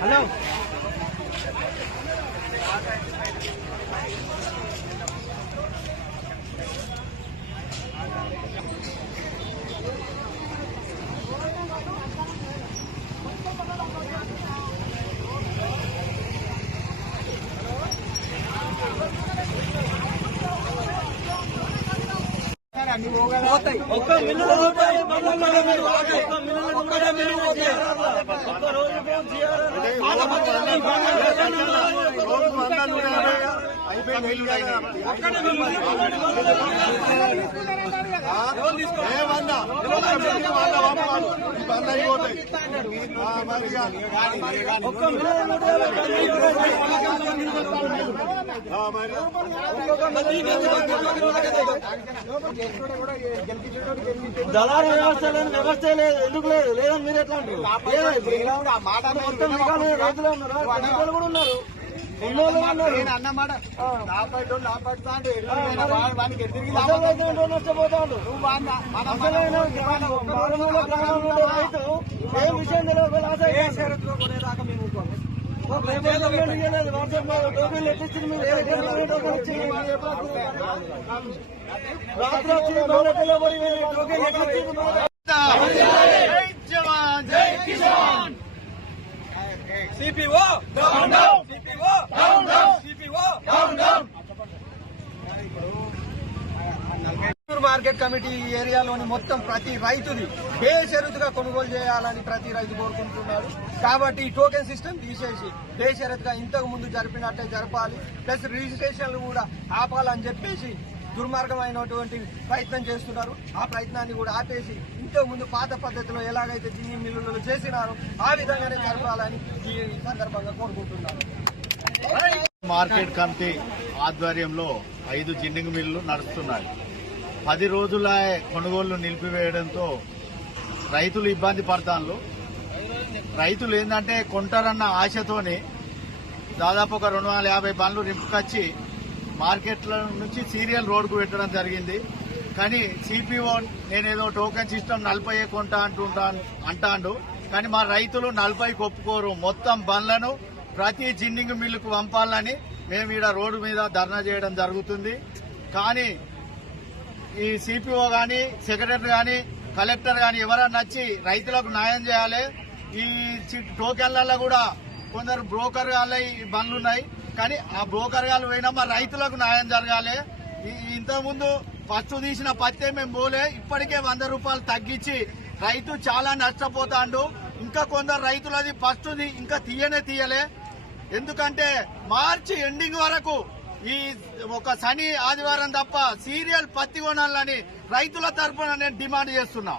Hello ఒక్క mill దళారు వ్యవస్థ లేదు, వ్యవస్థ లేదు, ఎందుకు లేదు? లేదని మీరు ఎట్లా అంటారు? రైతులు ఉన్నారు, రైతులు కూడా ఉన్నారు, అన్నమాట నష్టపోతాడు. రైతు ఏ విషయం కొనేదాకా మేము రాత్రి వచ్చి సిపిఓ మార్కెట్ కమిటీ ఏరియాలోని మొత్తం ప్రతి రైతుని బేషరతుగా కొనుగోలు చేయాలని ప్రతి రైతు కోరుకుంటున్నారు. కాబట్టి ఈ టోకెన్ సిస్టమ్ తీసేసి బేషరతుగా ఇంతకు ముందు జరిపినట్టే జరపాలి, ప్లస్ రిజిస్ట్రేషన్లు కూడా ఆపాలని చెప్పేసి దుర్మార్గమైనటువంటి ప్రయత్నం చేస్తున్నారు. ఆ ప్రయత్నాన్ని కూడా ఆపేసి ఇంతకు ముందు పాత పద్ధతిలో ఎలాగైతే జిన్ని మిల్లులు చేసినారో ఆ విధంగానే జరపాలని ఈ సందర్భంగా కోరుకుంటున్నారు. మార్కెట్ కమిటీ ఆధ్వర్యంలో 5 జిన్నింగ్ మిల్లులు నడుస్తున్నాయి. 10 రోజుల కొనుగోళ్లు నిలిపివేయడంతో రైతులు ఇబ్బంది పడతారు. రైతులు ఏంటంటే కొంటారన్న ఆశతోని దాదాపు ఒక 250 బండ్లు రింపుకొచ్చి మార్కెట్ల నుంచి సీరియల్ రోడ్డుకు పెట్టడం జరిగింది. కానీ సిపిఓ నేనేదో టోకెన్ సిస్టమ్ 40 కొంటా అంటాండు. కానీ మా రైతులు 40కి ఒప్పుకోరు. మొత్తం బండ్లను ప్రతి జిన్నింగ్ మిల్లుకు పంపాలని మేము ఈడ రోడ్డు మీద ధర్నా చేయడం జరుగుతుంది. కానీ ఈ సిపిఓ గాని, సెక్రటరీ గాని, కలెక్టర్ గాని ఎవరన్నా వచ్చి రైతులకు న్యాయం చేయాలి. ఈ టోకెన్లలో కూడా కొందరు బ్రోకర్ గాళ్ళ బండ్లు ఉన్నాయి. కానీ ఆ బ్రోకర్ గాళ్ళు పోయినా మా రైతులకు న్యాయం జరగాలి. ఇంతకుముందు ఫస్ట్ తీసిన పత్తే మేము పోలే, ఇప్పటికే 100 రూపాయలు తగ్గించి రైతు చాలా నష్టపోతాడు. ఇంకా కొందరు రైతులది ఫస్ట్ ఇంకా తీయలే. ఎందుకంటే మార్చి ఎండింగ్ వరకు ఈ ఒక శని ఆదివారం తప్ప సీరియల్ పత్తి కొనాలని రైతుల తరఫున నేను డిమాండ్ చేస్తున్నా.